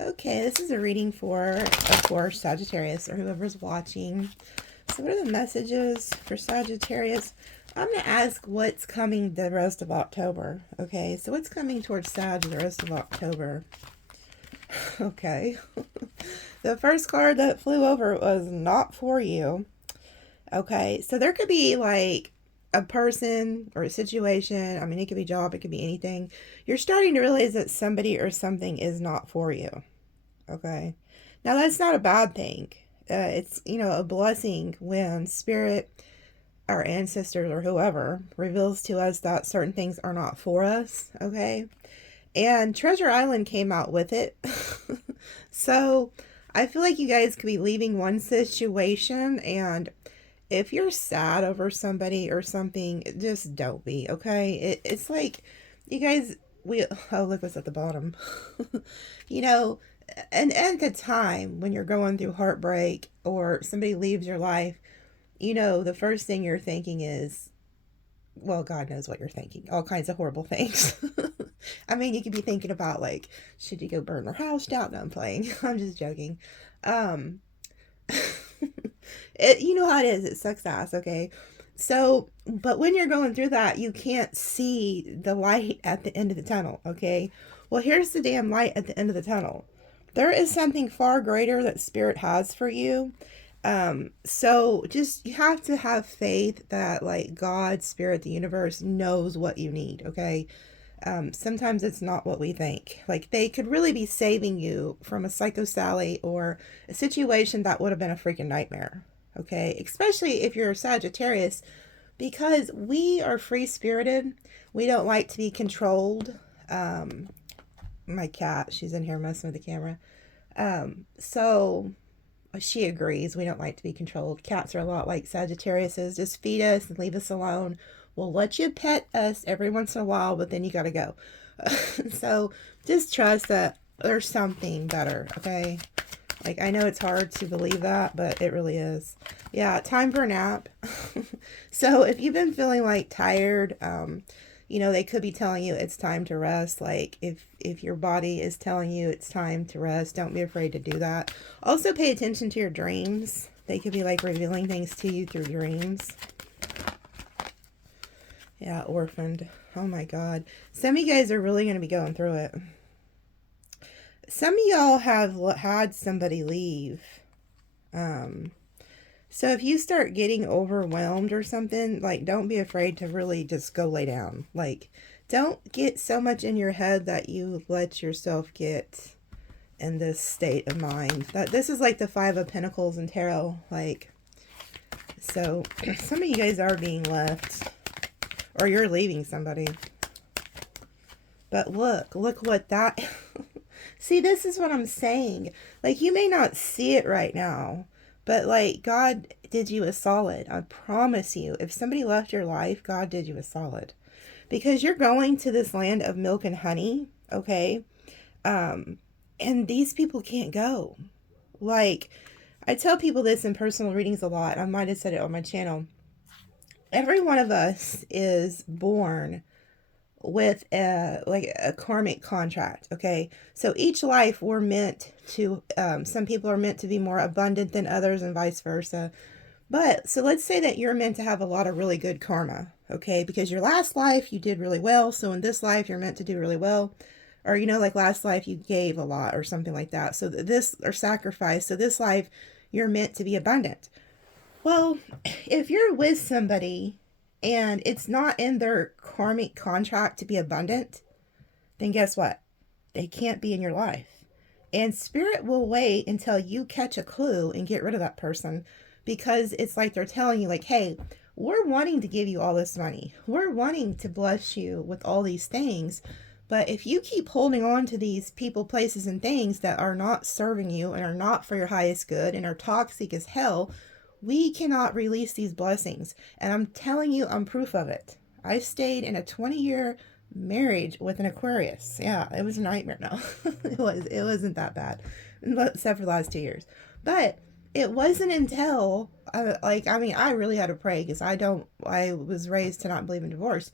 Okay, this is a reading for, of course, Sagittarius or whoever's watching. So what are the messages for Sagittarius? I'm going to ask what's coming the rest of October. Okay, so what's coming towards Sag the rest of October? Okay. The first card that flew over was not for you. Okay, so there could be like a person or a situation. I mean, it could be job, it could be anything. You're starting to realize that somebody or something is not for you. Okay. Now, that's not a bad thing. It's, a blessing when spirit, our ancestors, or whoever reveals to us that certain things are not for us. Okay. And Treasure Island came out with it. So I feel like you guys could be leaving one situation, and if you're sad over somebody or something, just don't be, okay? It's like, you guys, look what's at the bottom. you know, and at the time when you're going through heartbreak or somebody leaves your life, the first thing you're thinking is, well, God knows what you're thinking. All kinds of horrible things. I mean, you could be thinking about, like, should you go burn their house down? No, I'm playing. I'm just joking. Um, you know how it is. It sucks ass, okay? So, but when you're going through that, you can't see the light at the end of the tunnel, okay? Well, here's the damn light at the end of the tunnel. There is something far greater that Spirit has for you. So just, you have to have faith that, like, God, Spirit, the universe knows what you need, okay? Sometimes it's not what we think. Like, they could really be saving you from a Psycho Sally or a situation that would have been a freaking nightmare. Okay, especially if you're a Sagittarius, because we are free spirited. We don't like to be controlled. My cat, she's in here messing with the camera. So she agrees. We don't like to be controlled. Cats are a lot like Sagittarius is. Just feed us and leave us alone. We'll let you pet us every once in a while, but then you gotta go. So just trust that there's something better, okay? Like, I know it's hard to believe that, but it really is. Yeah, time for a nap. So if you've been feeling like tired, they could be telling you it's time to rest. Like, if your body is telling you it's time to rest, don't be afraid to do that. Also, pay attention to your dreams. They could be like revealing things to you through dreams. Yeah, orphaned. Oh my God. Some of you guys are really going to be going through it. Some of y'all have had somebody leave. So if you start getting overwhelmed or something, like, don't be afraid to really just go lay down. Like, don't get so much in your head that you let yourself get in this state of mind. That this is like the Five of Pentacles in tarot. Like, so some of you guys are being left, or you're leaving somebody. But look what that... See, this is what I'm saying. Like, you may not see it right now, but, like, God did you a solid. I promise you, if somebody left your life, God did you a solid. Because you're going to this land of milk and honey, okay? And these people can't go. Like, I tell people this in personal readings a lot. I might have said it on my channel. Every one of us is born with a karmic contract, okay? So each life we're meant to, some people are meant to be more abundant than others and vice versa. But, so let's say that you're meant to have a lot of really good karma, okay? Because your last life you did really well, so in this life you're meant to do really well. Or, like last life you gave a lot or something like that. So this, or sacrifice, so this life you're meant to be abundant. Well, if you're with somebody and it's not in their karmic contract to be abundant, then guess what? They can't be in your life. And Spirit will wait until you catch a clue and get rid of that person, because it's like they're telling you, like, hey, we're wanting to give you all this money. We're wanting to bless you with all these things. But if you keep holding on to these people, places, and things that are not serving you and are not for your highest good and are toxic as hell, we cannot release these blessings. And I'm telling you, I'm proof of it. I stayed in a 20-year marriage with an Aquarius. Yeah, it was a nightmare. No, it wasn't that bad, except for the last 2 years. But it wasn't until, I really had to pray, because I was raised to not believe in divorce.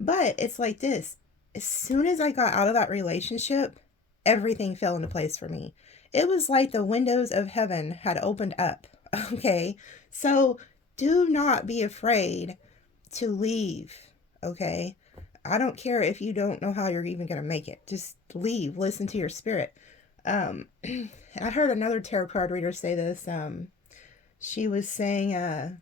But it's like this. As soon as I got out of that relationship, everything fell into place for me. It was like the windows of heaven had opened up. Okay. So do not be afraid to leave. Okay. I don't care if you don't know how you're even going to make it. Just leave. Listen to your spirit. I heard another tarot card reader say this. She was saying,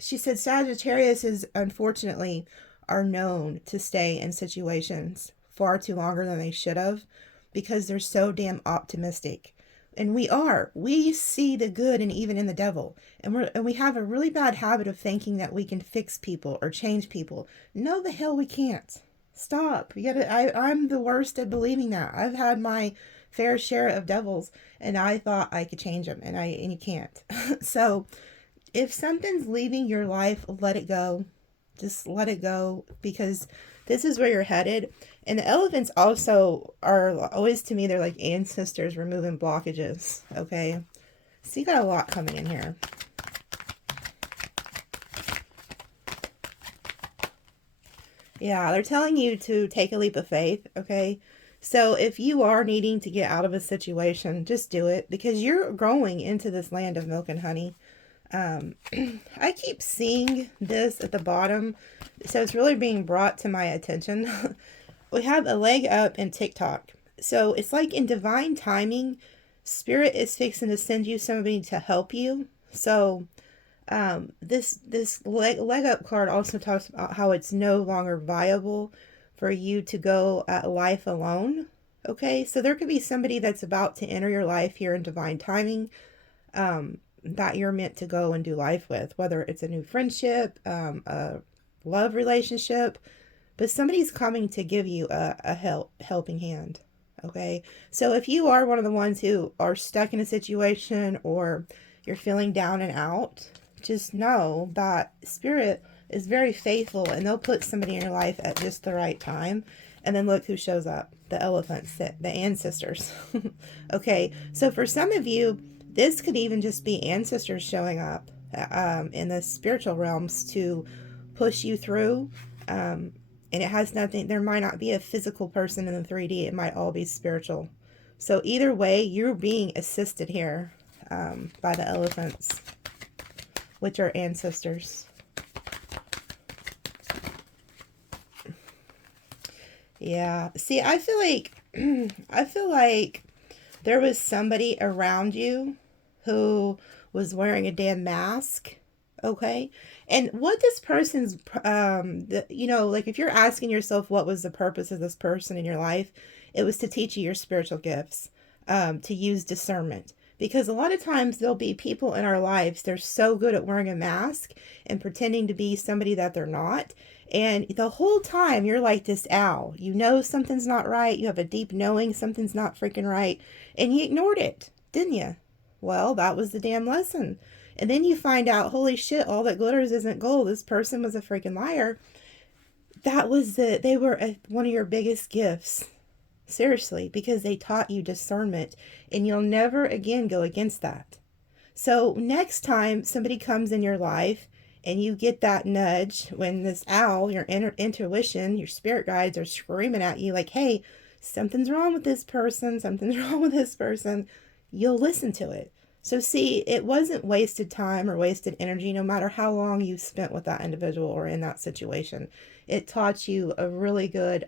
she said Sagittarius is unfortunately are known to stay in situations far too longer than they should have because they're so damn optimistic. And we see the good and even in the devil. And we have a really bad habit of thinking that we can fix people or change people. No, the hell we can't. Stop. I'm the worst at believing that. I've had my fair share of devils and I thought I could change them and you can't. So if something's leaving your life, let it go. Just let it go, because this is where you're headed. And the elephants also are always, to me, they're like ancestors removing blockages. Okay. So you got a lot coming in here. Yeah, they're telling you to take a leap of faith. Okay. So if you are needing to get out of a situation, just do it, because you're growing into this land of milk and honey. I keep seeing this at the bottom, so it's really being brought to my attention. We have a leg up in TikTok. So it's like in divine timing, spirit is fixing to send you somebody to help you. So this leg up card also talks about how it's no longer viable for you to go at life alone. Okay, so there could be somebody that's about to enter your life here in divine timing, that you're meant to go and do life with, whether it's a new friendship, a love relationship, but somebody's coming to give you a helping hand. Okay. So if you are one of the ones who are stuck in a situation or you're feeling down and out, just know that spirit is very faithful and they'll put somebody in your life at just the right time. And then look who shows up. The elephants, the ancestors. Okay. So for some of you, this could even just be ancestors showing up in the spiritual realms to push you through. And it has nothing, there might not be a physical person in the 3D. It might all be spiritual. So either way, you're being assisted here by the elephants, which are ancestors. Yeah. See, I feel like there was somebody around you who was wearing a damn mask. Okay. And what this person's, like if you're asking yourself what was the purpose of this person in your life, it was to teach you your spiritual gifts, to use discernment. Because a lot of times there'll be people in our lives, they're so good at wearing a mask and pretending to be somebody that they're not. And the whole time you're like this owl. You know something's not right. You have a deep knowing something's not freaking right. And you ignored it, didn't you? Well, that was the damn lesson. And then you find out, holy shit, all that glitters isn't gold. This person was a freaking liar. They were one of your biggest gifts. Seriously, because they taught you discernment and you'll never again go against that. So next time somebody comes in your life and you get that nudge when this owl, your intuition, your spirit guides are screaming at you like, hey, something's wrong with this person, you'll listen to it. So see, it wasn't wasted time or wasted energy, no matter how long you spent with that individual or in that situation. It taught you a really good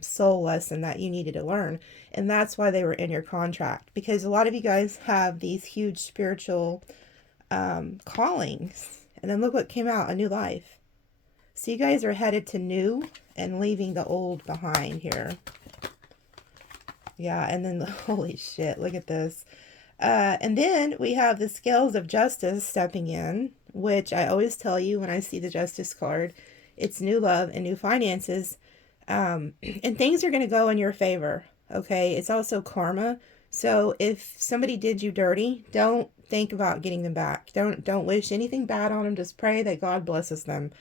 soul lesson that you needed to learn. And that's why they were in your contract. Because a lot of you guys have these huge spiritual callings. And then look what came out, a new life. So you guys are headed to new and leaving the old behind here. Yeah, and then holy shit, look at this. And then we have the scales of justice stepping in, which I always tell you when I see the justice card, it's new love and new finances. And things are going to go in your favor. Okay. It's also karma. So if somebody did you dirty, don't think about getting them back. Don't wish anything bad on them. Just pray that God blesses them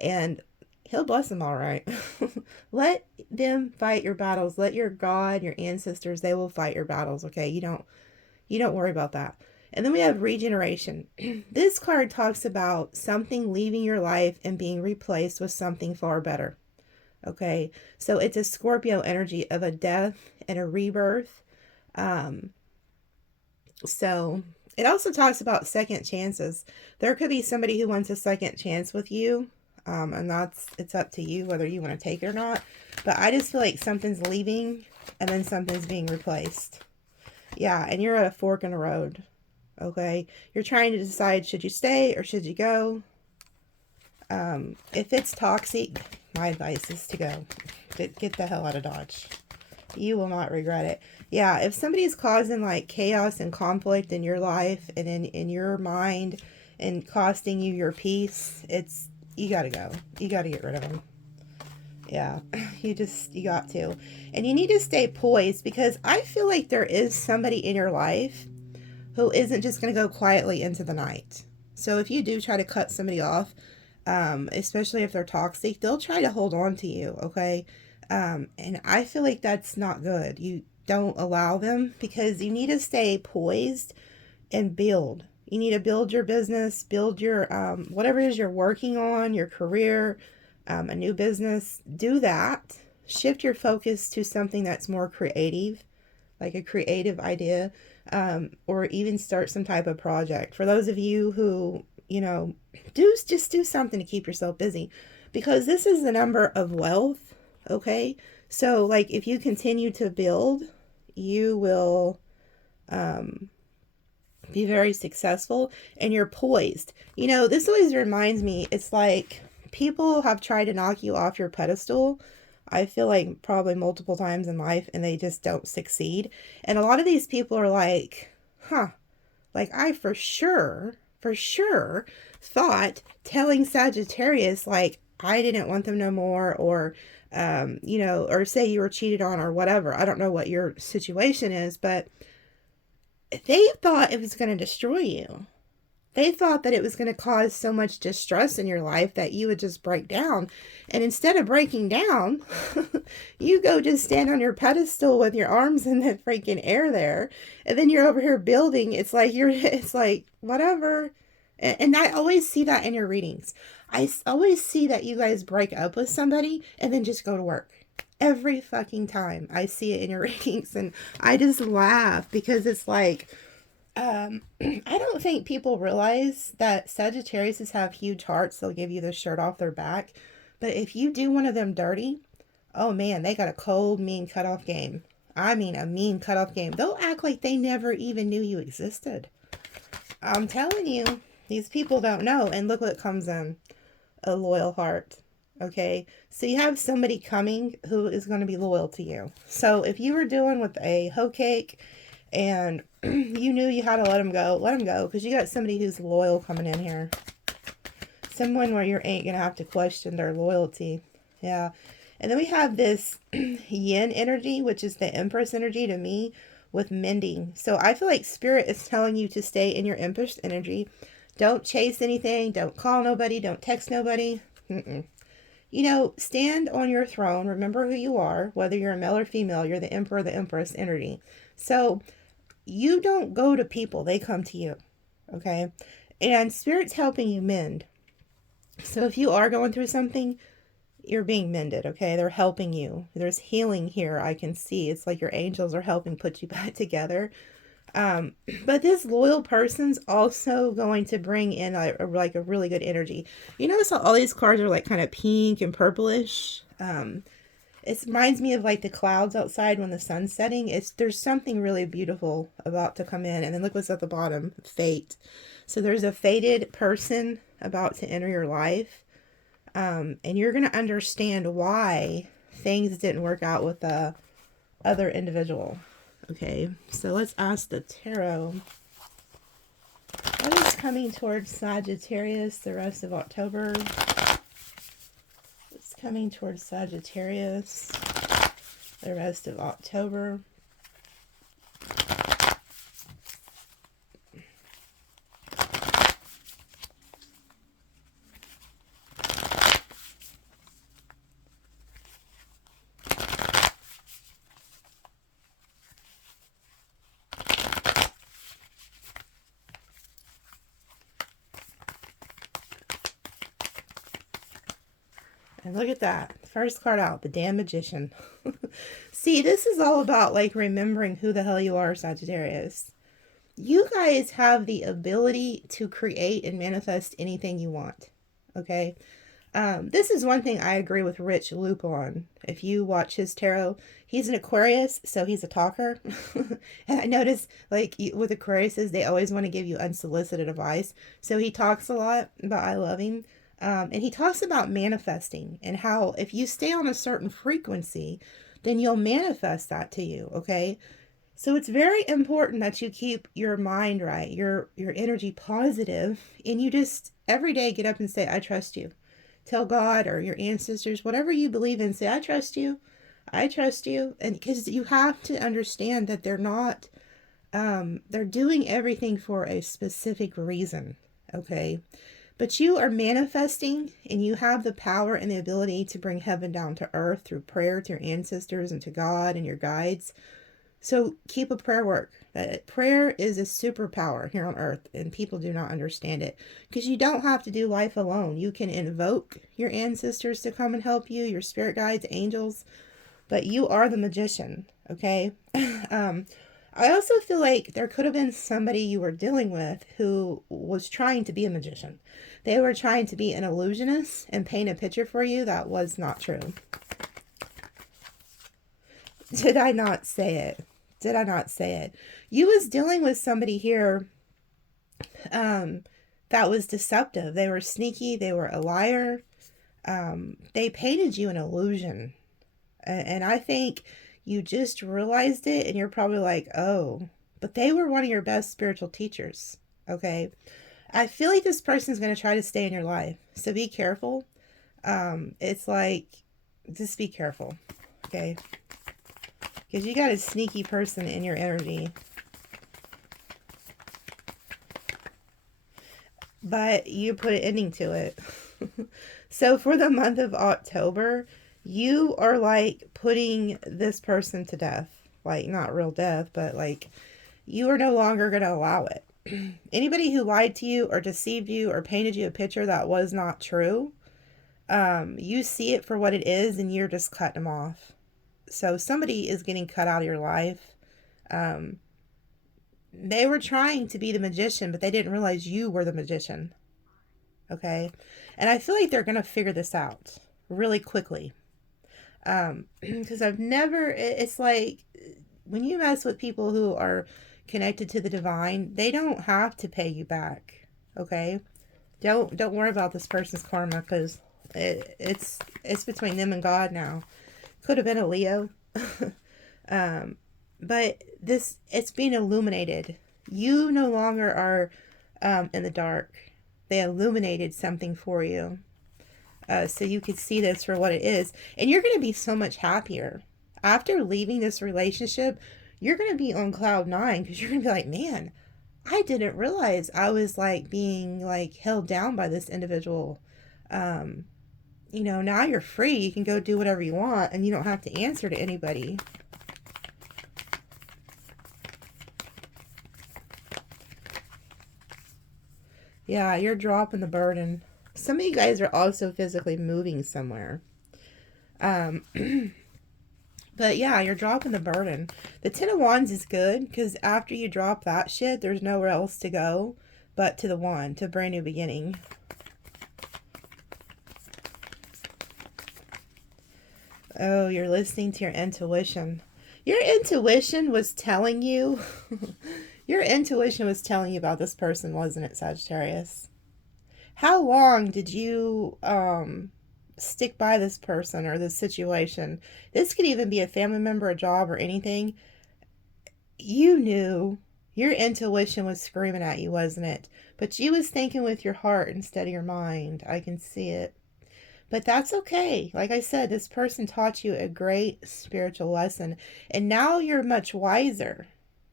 and he'll bless them. All right. Let them fight your battles. Let your God, your ancestors, they will fight your battles. Okay. You don't worry about that. And then we have regeneration. This card talks about something leaving your life and being replaced with something far better. Okay. So it's a Scorpio energy of a death and a rebirth. So it also talks about second chances. There could be somebody who wants a second chance with you. And it's up to you whether you want to take it or not. But I just feel like something's leaving and then something's being replaced. Yeah, and you're at a fork in the road. Okay? You're trying to decide, should you stay or should you go? If it's toxic, my advice is to go. Get the hell out of Dodge. You will not regret it. Yeah, if somebody's causing like chaos and conflict in your life and in your mind and costing you your peace, you gotta go. You gotta get rid of them. Yeah, you got to. And you need to stay poised, because I feel like there is somebody in your life who isn't just going to go quietly into the night. So if you do try to cut somebody off, especially if they're toxic, they'll try to hold on to you, okay? And I feel like that's not good. You don't allow them, because you need to stay poised and build. You need to build your business, build your, whatever it is you're working on, your career, a new business. Do that. Shift your focus to something that's more creative, like a creative idea, or even start some type of project. For those of you who, just do something to keep yourself busy, because this is the number of wealth, okay? So, like, if you continue to build, you will be very successful, and you're poised. This always reminds me, it's like people have tried to knock you off your pedestal, I feel like probably multiple times in life, and they just don't succeed. And a lot of these people are like, like I for sure thought telling Sagittarius, like, I didn't want them no more, or, or say you were cheated on or whatever. I don't know what your situation is, but they thought it was going to destroy you. They thought that it was going to cause so much distress in your life that you would just break down. And instead of breaking down, you go just stand on your pedestal with your arms in the freaking air there. And then you're over here building. It's like, whatever. And I always see that in your readings. I always see that you guys break up with somebody and then just go to work. Every fucking time I see it in your readings. And I just laugh, because it's like, I don't think people realize that Sagittarius have huge hearts. They'll give you the shirt off their back. But if you do one of them dirty, oh man, they got a cold, mean cutoff game. I mean, a mean cutoff game. They'll act like they never even knew you existed. I'm telling you, these people don't know. And look what comes in. A loyal heart. Okay? So you have somebody coming who is going to be loyal to you. So if you were dealing with a hoe cake and you knew you had to let them go, because you got somebody who's loyal coming in here. Someone where you ain't going to have to question their loyalty. Yeah. And then we have this yin energy, which is the Empress energy to me, with mending. So I feel like Spirit is telling you to stay in your Empress energy. Don't chase anything. Don't call nobody. Don't text nobody. Stand on your throne. Remember who you are. Whether you're a male or female, you're the Emperor, the Empress energy. So you don't go to people. They come to you. Okay? And Spirit's helping you mend. So if you are going through something, you're being mended, okay? They're helping you. There's healing here, I can see. It's like your angels are helping put you back together. But this loyal person's also going to bring in a really good energy. You notice how all these cards are like kind of pink and purplish? It reminds me of like the clouds outside when the sun's setting. There's something really beautiful about to come in. And then look what's at the bottom, fate. So there's a fated person about to enter your life. And you're going to understand why things didn't work out with the other individual. Okay, so let's ask the tarot. What is coming towards Sagittarius the rest of October? What's coming towards Sagittarius the rest of October? And look at that. First card out, the damn magician. See, this is all about like remembering who the hell you are, Sagittarius. You guys have the ability to create and manifest anything you want. Okay? This is one thing I agree with Rich Loop on. If you watch his tarot, he's an Aquarius, so he's a talker. And I notice, like, with Aquariuses, they always want to give you unsolicited advice. So he talks a lot, but I love him. And he talks about manifesting and how if you stay on a certain frequency, then you'll manifest that to you, okay? So it's very important that you keep your mind right, your energy positive, and you just every day get up and say, I trust you. Tell God or your ancestors, whatever you believe in, say, I trust you. I trust you. And because you have to understand that they're not, they're doing everything for a specific reason, okay? But you are manifesting and you have the power and the ability to bring heaven down to earth through prayer to your ancestors and to God and your guides. So keep a prayer work. Prayer is a superpower here on earth, and people do not understand it because you don't have to do life alone. You can invoke your ancestors to come and help you, your spirit guides, angels, but you are the magician, okay? I also feel like there could have been somebody you were dealing with who was trying to be a magician. They were trying to be an illusionist and paint a picture for you that was not true. Did I not say it? Did I not say it? You was dealing with somebody here that was deceptive. They were sneaky. They were a liar. They painted you an illusion. And I think you just realized it and you're probably like, oh, but they were one of your best spiritual teachers. Okay. I feel like this person's going to try to stay in your life. So be careful. It's like, just be careful. Okay. Because you got a sneaky person in your energy. But you put an ending to it. So for the month of October, you are like putting this person to death. Like not real death, but like you are no longer going to allow it. Anybody who lied to you or deceived you or painted you a picture that was not true, you see it for what it is and you're just cutting them off. So somebody is getting cut out of your life. They were trying to be the magician, but they didn't realize you were the magician. Okay? And I feel like they're going to figure this out really quickly. Because it's like when you mess with people who are connected to the divine, they don't have to pay you back. Okay? Don't worry about this person's karma because it's between them and God now. Could have been a Leo. But it's being illuminated. You no longer are in the dark. They illuminated something for you. So you could see this for what it is. And you're going to be so much happier. After leaving this relationship, you're going to be on cloud 9 because you're going to be like, man, I didn't realize I was like being like held down by this individual. Now you're free. You can go do whatever you want and you don't have to answer to anybody. Yeah, you're dropping the burden. Some of you guys are also physically moving somewhere. But yeah, you're dropping the burden. The Ten of Wands is good because after you drop that shit, there's nowhere else to go but to the Wand, to a brand new beginning. Oh, you're listening to your intuition. Your intuition was telling you, your intuition was telling you about this person, wasn't it, Sagittarius? How long did you stick by this person or this situation? This could even be a family member, a job, or anything. You knew. Your intuition was screaming at you, wasn't it? But you was thinking with your heart instead of your mind. I can see it. But that's okay. Like I said, this person taught you a great spiritual lesson. And now you're much wiser.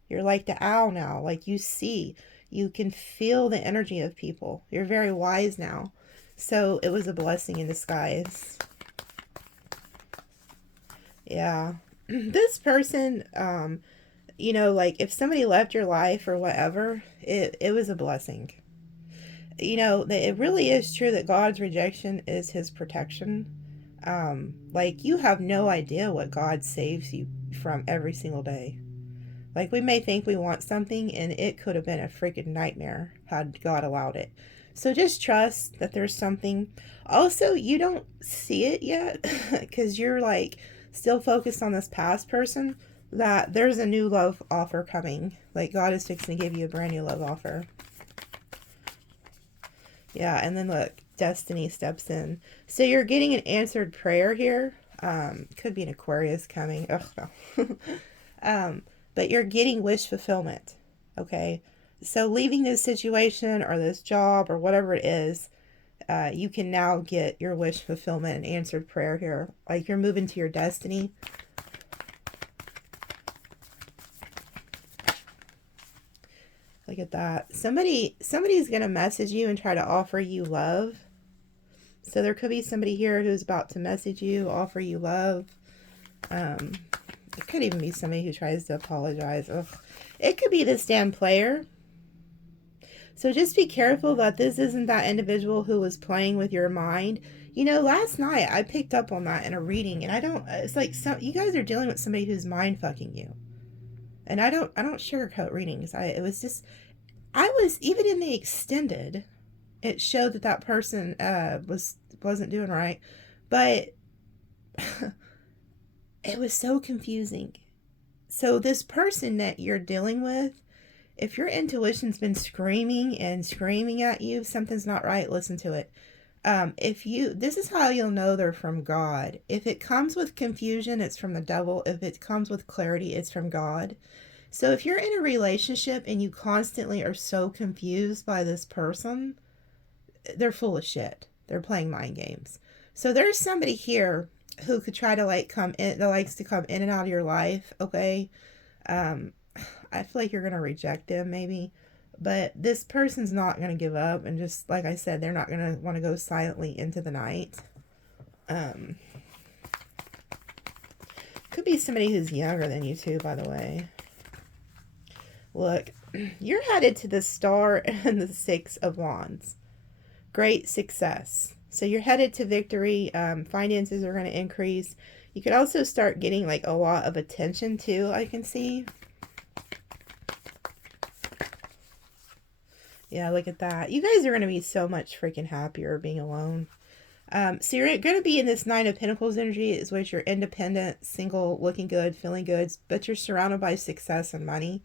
You're like the owl now. Like you see. You can feel the energy of people. You're very wise now. So it was a blessing in disguise. Yeah. This person, like if somebody left your life or whatever, it was a blessing. It really is true that God's rejection is his protection. Like you have no idea what God saves you from every single day. Like, we may think we want something, and it could have been a freaking nightmare had God allowed it. So just trust that there's something. Also, you don't see it yet because you're like still focused on this past person, that there's a new love offer coming. Like, God is fixing to give you a brand new love offer. Yeah, and then look, destiny steps in. So you're getting an answered prayer here. Could be an Aquarius coming. Ugh, no. But you're getting wish fulfillment. Okay? So leaving this situation or this job or whatever it is, you can now get your wish fulfillment and answered prayer here. Like, you're moving to your destiny. Look at that. Somebody's going to message you and try to offer you love. So there could be somebody here who's about to message you, offer you love. It could even be somebody who tries to apologize. Ugh. It could be this damn player. So just be careful that this isn't that individual who was playing with your mind. You know, last night I picked up on that in a reading, and it's like, you guys are dealing with somebody who's mind fucking you. And I don't sugarcoat readings. It was just, I was, even in the extended, it showed that person wasn't doing right. But it was so confusing. So this person that you're dealing with, if your intuition's been screaming and screaming at you, something's not right, listen to it. This is how you'll know they're from God. If it comes with confusion, it's from the devil. If it comes with clarity, it's from God. So if you're in a relationship and you constantly are so confused by this person, they're full of shit. They're playing mind games. So there's somebody here who could try to like come in, that likes to come in and out of your life. Okay. I feel like you're going to reject them maybe, but this person's not going to give up. And just like I said, they're not going to want to go silently into the night. Could be somebody who's younger than you too, by the way. Look, you're headed to the Star and the Six of Wands. Great success. So you're headed to victory. Finances are going to increase. You could also start getting like a lot of attention too, I can see. Yeah, look at that. You guys are going to be so much freaking happier being alone. So you're going to be in this Nine of Pentacles energy, is which you're independent, single, looking good, feeling good, but you're surrounded by success and money.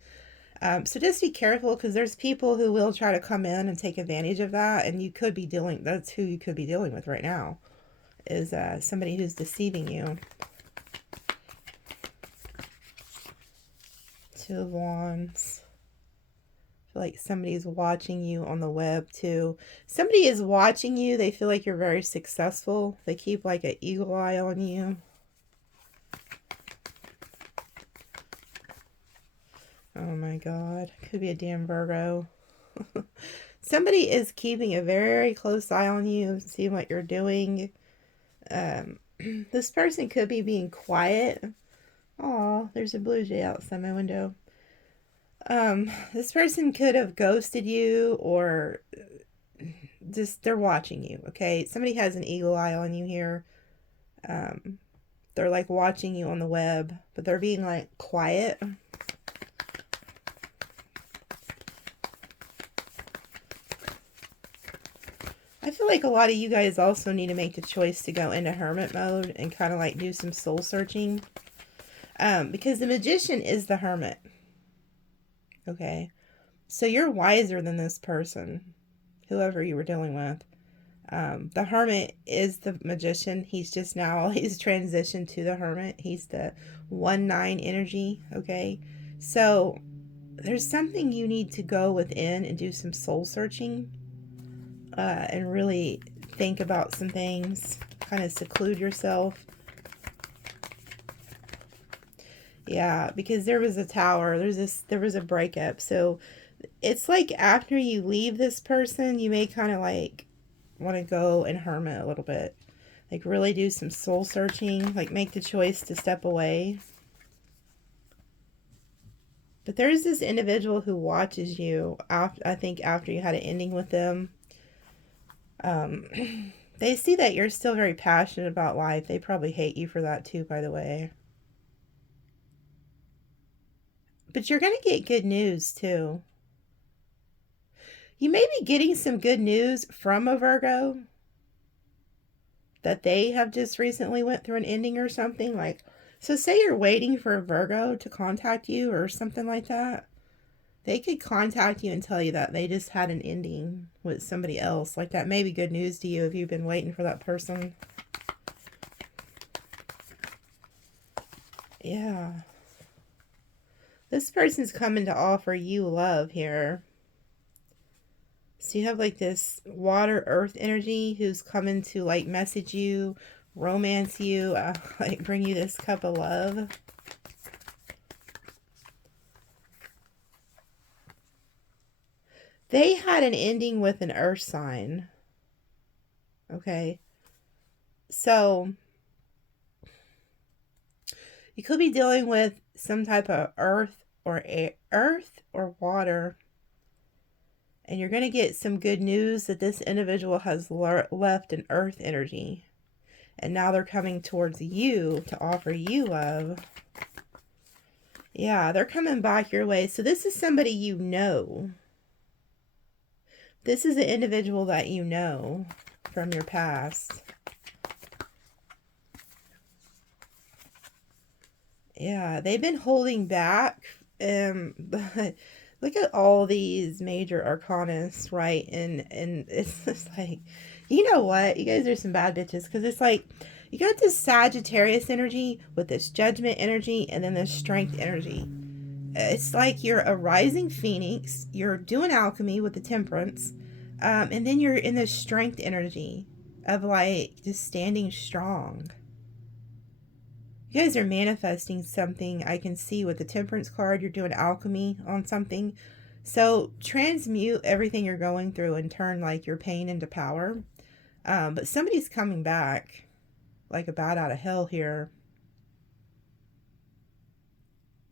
So just be careful, because there's people who will try to come in and take advantage of that, and that's who you could be dealing with right now, is somebody who's deceiving you. Two of Wands. I feel like somebody's watching you on the web too. Somebody is watching you. They feel like you're very successful. They keep like an eagle eye on you. Oh my God. Could be a damn Virgo. Somebody is keeping a very close eye on you, seeing what you're doing. This person could be being quiet. Oh, there's a blue jay outside my window. This person could have ghosted you, or just they're watching you, okay? Somebody has an eagle eye on you here. They're like watching you on the web, but they're being like quiet. I feel like a lot of you guys also need to make the choice to go into hermit mode and kind of like do some soul searching. Because the magician is the hermit. Okay. So you're wiser than this person, whoever you were dealing with. The hermit is the magician. He's transitioned to the hermit. He's the 1-9 energy. Okay. So there's something you need to go within and do some soul searching. And really think about some things. Kind of seclude yourself. Yeah, because there was a tower. There was a breakup. So it's like after you leave this person, you may kind of like want to go and hermit a little bit. Like really do some soul searching. Like make the choice to step away. But there's this individual who watches you, I think after you had an ending with them. They see that you're still very passionate about life. They probably hate you for that too, by the way. But you're going to get good news too. You may be getting some good news from a Virgo that they have just recently went through an ending or something. Like, so say you're waiting for a Virgo to contact you or something like that. They could contact you and tell you that they just had an ending with somebody else. Like, that may be good news to you if you've been waiting for that person. Yeah. This person's coming to offer you love here. So you have like this water earth energy who's coming to like message you, romance you, like bring you this cup of love. They had an ending with an earth sign. Okay. So you could be dealing with some type of earth or water. And you're going to get some good news that this individual has left an earth energy. And now they're coming towards you to offer you love. Yeah, they're coming back your way. So this is somebody you know. This is an individual that you know from your past. Yeah, they've been holding back. But look at all these major arcanas, right? And it's just like, you know what? You guys are some bad bitches. Because it's like, you got this Sagittarius energy with this judgment energy and then this strength energy. It's like you're a rising phoenix. You're doing alchemy with the temperance. And then you're in this strength energy of like just standing strong. You guys are manifesting something. I can see with the temperance card, you're doing alchemy on something. So transmute everything you're going through and turn like your pain into power. But somebody's coming back like a bat out of hell here.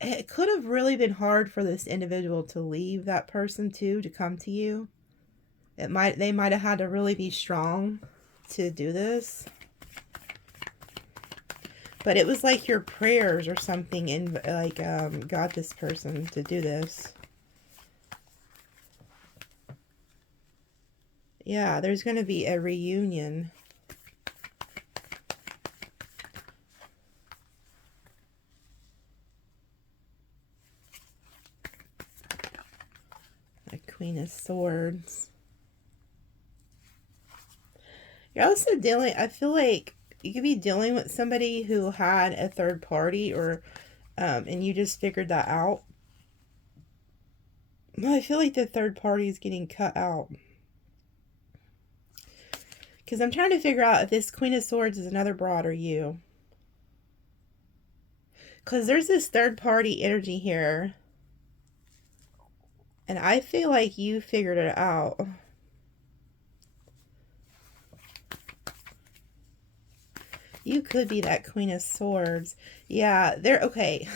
It could have really been hard for this individual to leave that person too, to come to you. They might have had to really be strong to do this. But it was like your prayers or something in like got this person to do this. Yeah, there's going to be a reunion. The Queen of Swords. You're also dealing, I feel like you could be dealing with somebody who had a third party or, and you just figured that out. I feel like the third party is getting cut out. Because I'm trying to figure out if this Queen of Swords is another broad or you. Because there's this third party energy here. And I feel like you figured it out. You could be that Queen of Swords. Yeah, they're okay.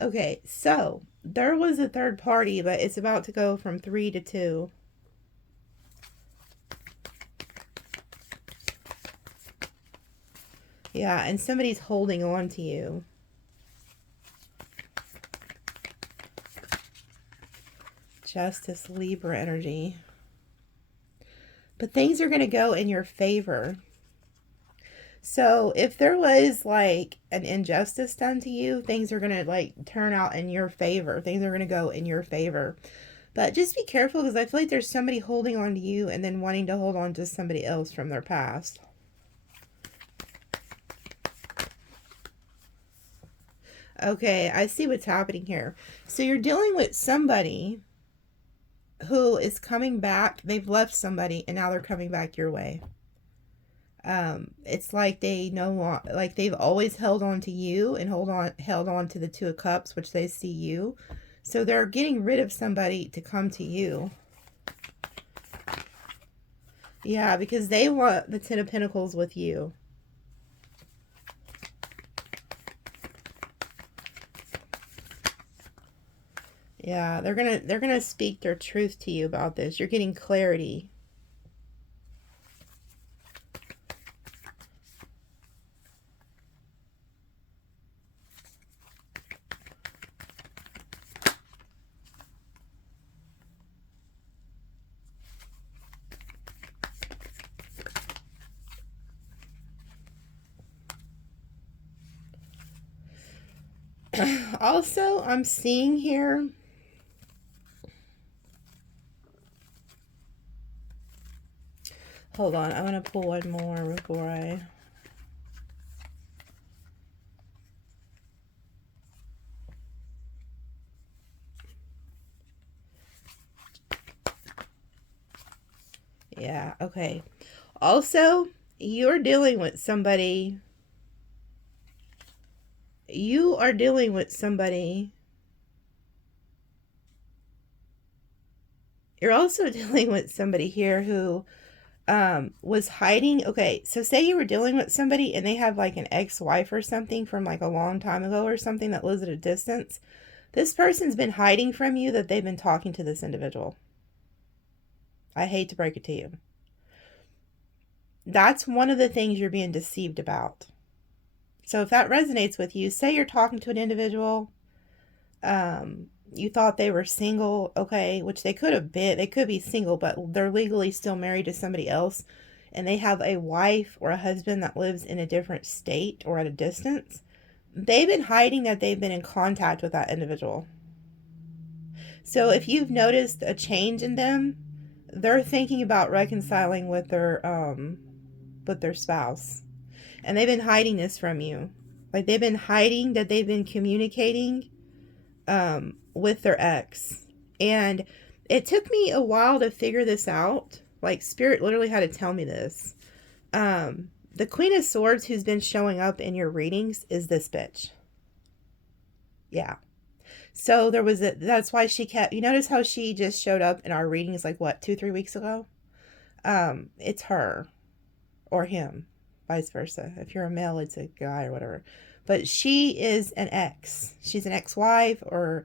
Okay, so there was a third party, but it's about to go from 3 to 2. Yeah, and somebody's holding on to you. Justice, Libra energy. But things are going to go in your favor. So if there was like an injustice done to you, things are going to like turn out in your favor. Things are going to go in your favor. But just be careful because I feel like there's somebody holding on to you and then wanting to hold on to somebody else from their past. Okay, I see what's happening here. So you're dealing with somebody who is coming back. They've left somebody and now they're coming back your way. It's like they know, like they've always held on to you and held on to the Two of Cups, which they see you. So they're getting rid of somebody to come to you. Yeah, because they want the Ten of Pentacles with you. Yeah, they're gonna speak their truth to you about this. You're getting clarity. Also, I'm seeing here, hold on, I'm going to pull one more before I... Yeah, okay. Also, you're dealing with somebody. You are dealing with somebody. You're also dealing with somebody here who was hiding. Okay, so say you were dealing with somebody and they have like an ex-wife or something from like a long time ago or something that lives at a distance. This person's been hiding from you that they've been talking to this individual. I hate to break it to you. That's one of the things you're being deceived about. So if that resonates with you, say you're talking to an individual, you thought they were single, okay, which they could have been. They could be single, but they're legally still married to somebody else, and they have a wife or a husband that lives in a different state or at a distance. They've been hiding that they've been in contact with that individual. So if you've noticed a change in them, they're thinking about reconciling with their spouse. And they've been hiding this from you. Like they've been hiding that they've been communicating with their ex. And it took me a while to figure this out. Like Spirit literally had to tell me this. The Queen of Swords who's been showing up in your readings is this bitch. Yeah. So there was that's why she kept, you notice how she just showed up in our readings like what, 2-3 weeks ago? It's her or him, vice versa. If you're a male, it's a guy or whatever. But she is an ex. She's an ex-wife or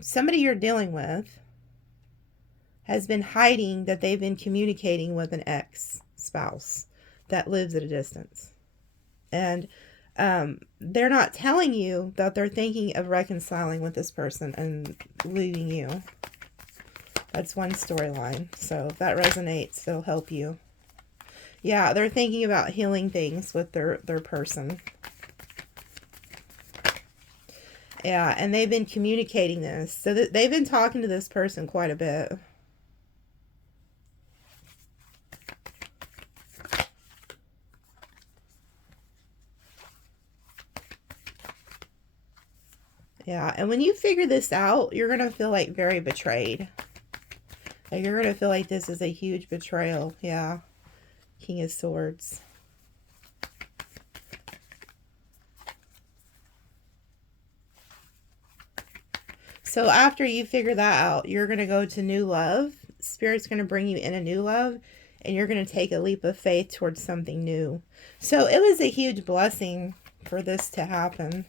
somebody you're dealing with has been hiding that they've been communicating with an ex-spouse that lives at a distance. And they're not telling you that they're thinking of reconciling with this person and leaving you. That's one storyline. So if that resonates, it'll help you. Yeah, they're thinking about healing things with their person. Yeah, and they've been communicating this. So they've been talking to this person quite a bit. Yeah, and when you figure this out, you're going to feel like very betrayed. Like you're going to feel like this is a huge betrayal. Yeah. King of Swords. So after you figure that out, you're going to go to new love. Spirit's going to bring you in a new love, and you're going to take a leap of faith towards something new. So it was a huge blessing for this to happen.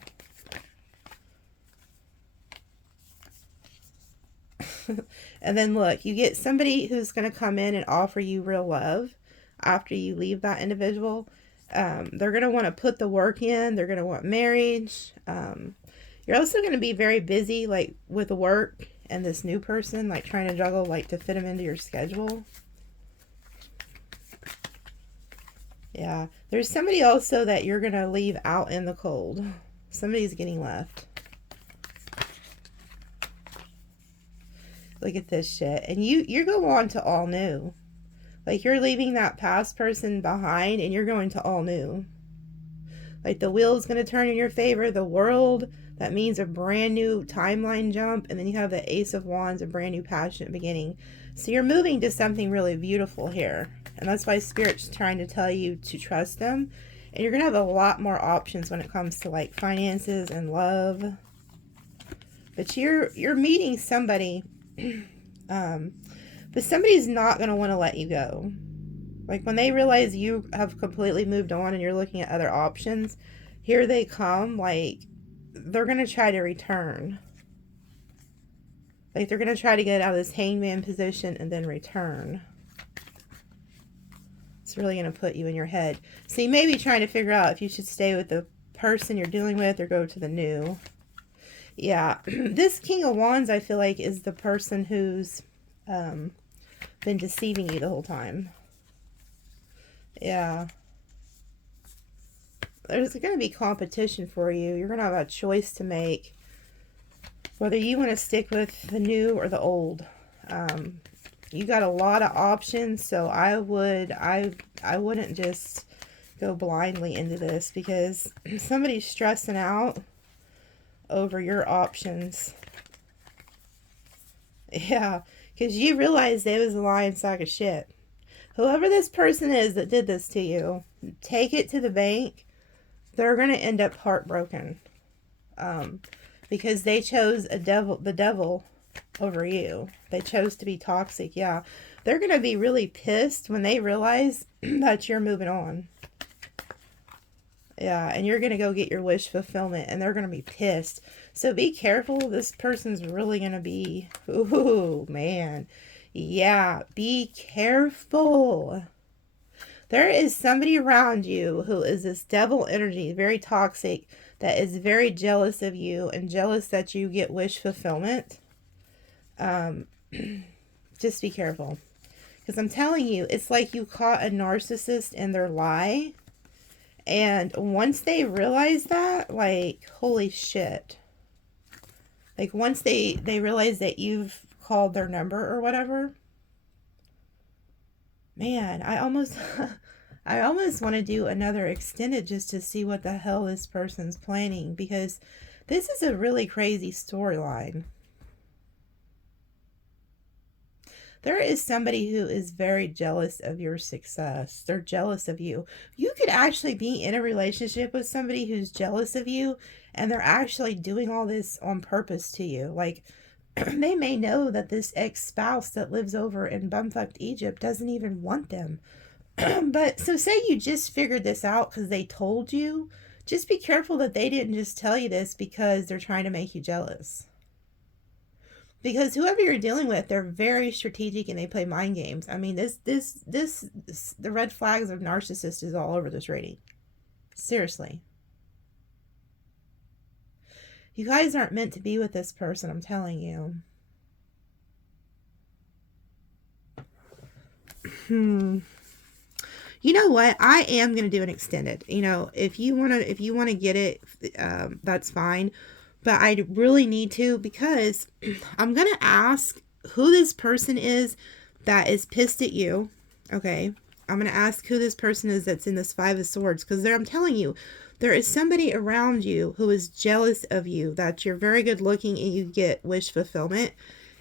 And then look, you get somebody who's going to come in and offer you real love after you leave that individual. They're going to want to put the work in. They're going to want marriage. You're also going to be very busy, like with work and this new person, like trying to juggle, like to fit them into your schedule. Yeah. There's somebody also that you're going to leave out in the cold. Somebody's getting left. Look at this shit. And you go on to all new. Like you're leaving that past person behind and you're going to all new. Like the wheel's going to turn in your favor. The world, that means a brand new timeline jump. And then you have the Ace of Wands, a brand new passionate beginning. So you're moving to something really beautiful here. And that's why Spirit's trying to tell you to trust them. And you're going to have a lot more options when it comes to like finances and love. But you're meeting somebody, but somebody's not going to want to let you go. Like when they realize you have completely moved on and you're looking at other options, here they come. Like they're going to try to return. Like they're going to try to get out of this hangman position and then return. It's really going to put you in your head. So you may be trying to figure out if you should stay with the person you're dealing with or go to the new. Yeah, this King of Wands, I feel like, is the person who's been deceiving you the whole time. Yeah. there's going to be competition for you. You're going to have a choice to make, whether you want to stick with the new or the old. You got a lot of options, so I wouldn't just go blindly into this, because somebody's stressing out over your options. Yeah, because you realize they was a lying sack of shit. Whoever this person is that did this to you, take it to the bank. They're going to end up heartbroken. Because they chose the devil over you. They chose to be toxic. Yeah. They're going to be really pissed when they realize that you're moving on. Yeah, and you're going to go get your wish fulfillment, and they're going to be pissed. So be careful. This person's really going to be, ooh, man. Yeah, be careful. There is somebody around you who is this devil energy, very toxic, that is very jealous of you and jealous that you get wish fulfillment. Just be careful. Because I'm telling you, it's like you caught a narcissist in their lie. And once they realize that, like, holy shit. Like, once they realize that you've called their number or whatever. Man, I almost want to do another extended just to see what the hell this person's planning. Because this is a really crazy storyline. There is somebody who is very jealous of your success. They're jealous of you. You could actually be in a relationship with somebody who's jealous of you, and they're actually doing all this on purpose to you. Like, they may know that this ex-spouse that lives over in bumfucked Egypt doesn't even want them. But, so say you just figured this out because they told you. Just be careful that they didn't just tell you this because they're trying to make you jealous. Because whoever you're dealing with, they're very strategic and they play mind games. I mean, the red flags of narcissist is all over this reading. Seriously. You guys aren't meant to be with this person, I'm telling you. You know what? I am going to do an extended. You know, if you want to get it, that's fine. But I really need to, because I'm going to ask who this person is that is pissed at you. Okay. I'm going to ask who this person is that's in this Five of Swords. Because I'm telling you, there is somebody around you who is jealous of you, that you're very good looking and you get wish fulfillment.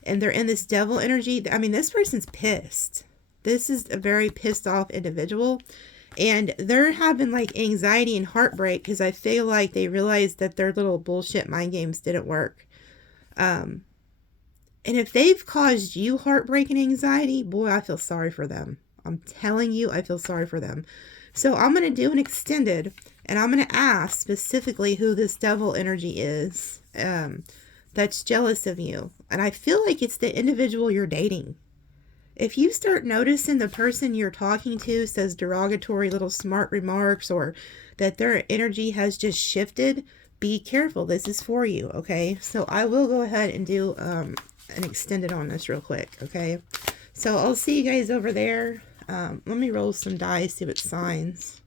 And they're in this devil energy. I mean, this person's pissed. This is a very pissed off individual. And they're having like anxiety and heartbreak because I feel like they realized that their little bullshit mind games didn't work. And if they've caused you heartbreak and anxiety, boy, I feel sorry for them. I'm telling you, I feel sorry for them. So I'm going to do an extended, and I'm going to ask specifically who this devil energy is that's jealous of you. And I feel like it's the individual you're dating. If you start noticing the person you're talking to says derogatory little smart remarks, or that their energy has just shifted, be careful. This is for you, okay? So I will go ahead and do an extended on this real quick, okay? So I'll see you guys over there. Let me roll some dice, see what signs.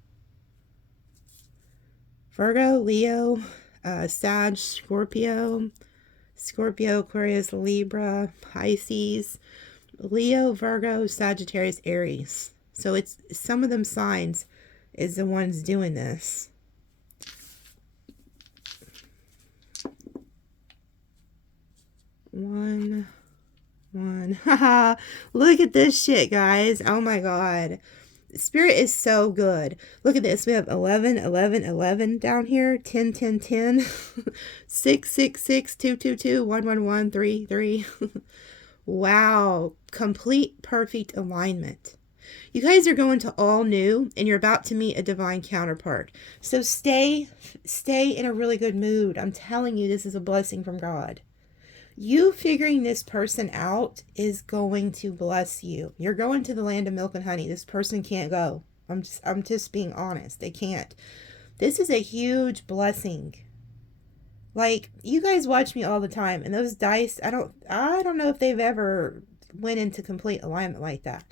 Virgo, Leo, Sag, Scorpio, Aquarius, Libra, Pisces, Leo, Virgo, Sagittarius, Aries. So it's some of them signs is the ones doing this. One. Haha. Look at this shit, guys. Oh my god. Spirit is so good. Look at this. We have 11, 11, 11 down here. 10, 10, 10. 6, 6, 6, 2, 2, 2, 1, 1, 1, 3, 3. Wow. Complete perfect alignment. You guys are going to all new, and you're about to meet a divine counterpart. So stay in a really good mood. I'm telling you, this is a blessing from God. You figuring this person out is going to bless you. You're going to the land of milk and honey. This person can't go. I'm just being honest. They can't. This is a huge blessing. Like, you guys watch me all the time, and those dice, I don't know if they've ever went into complete alignment like that.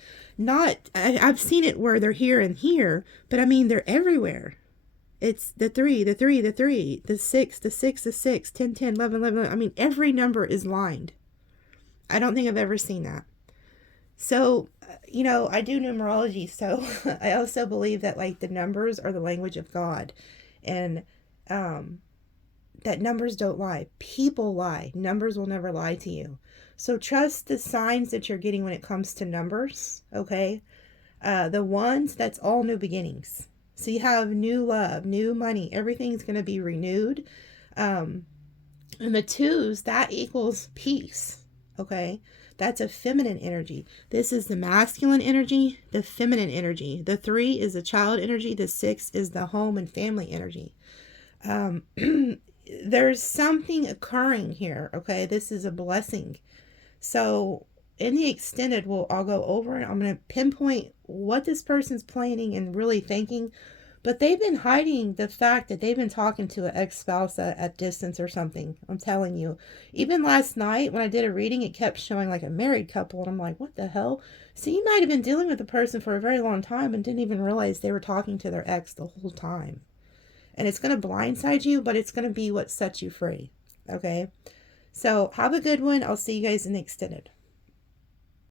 I've seen it where they're here and here, but I mean, they're everywhere. It's the 3, the 3, the 3, the 6, the 6, the 6, 10, 10, 11, 11. I mean, every number is lined. I don't think I've ever seen that. So, you know, I do numerology, so I also believe that, like, the numbers are the language of God. And that numbers don't lie. People lie. Numbers will never lie to you. So trust the signs that you're getting when it comes to numbers, okay? The ones, that's all new beginnings. So you have new love, new money. Everything's going to be renewed. And the 2s, that equals peace, okay? That's a feminine energy. This is the masculine energy, the feminine energy. The 3 is the child energy. The 6 is the home and family energy. There's something occurring here, okay? This is a blessing. So in the extended, I'll go over and I'm going to pinpoint what this person's planning and really thinking. But they've been hiding the fact that they've been talking to an ex-spouse at distance or something. I'm telling you. Even last night when I did a reading, it kept showing like a married couple. And I'm like, what the hell? So you might have been dealing with the person for a very long time and didn't even realize they were talking to their ex the whole time. And it's going to blindside you, but it's going to be what sets you free. Okay? So have a good one. I'll see you guys in the extended.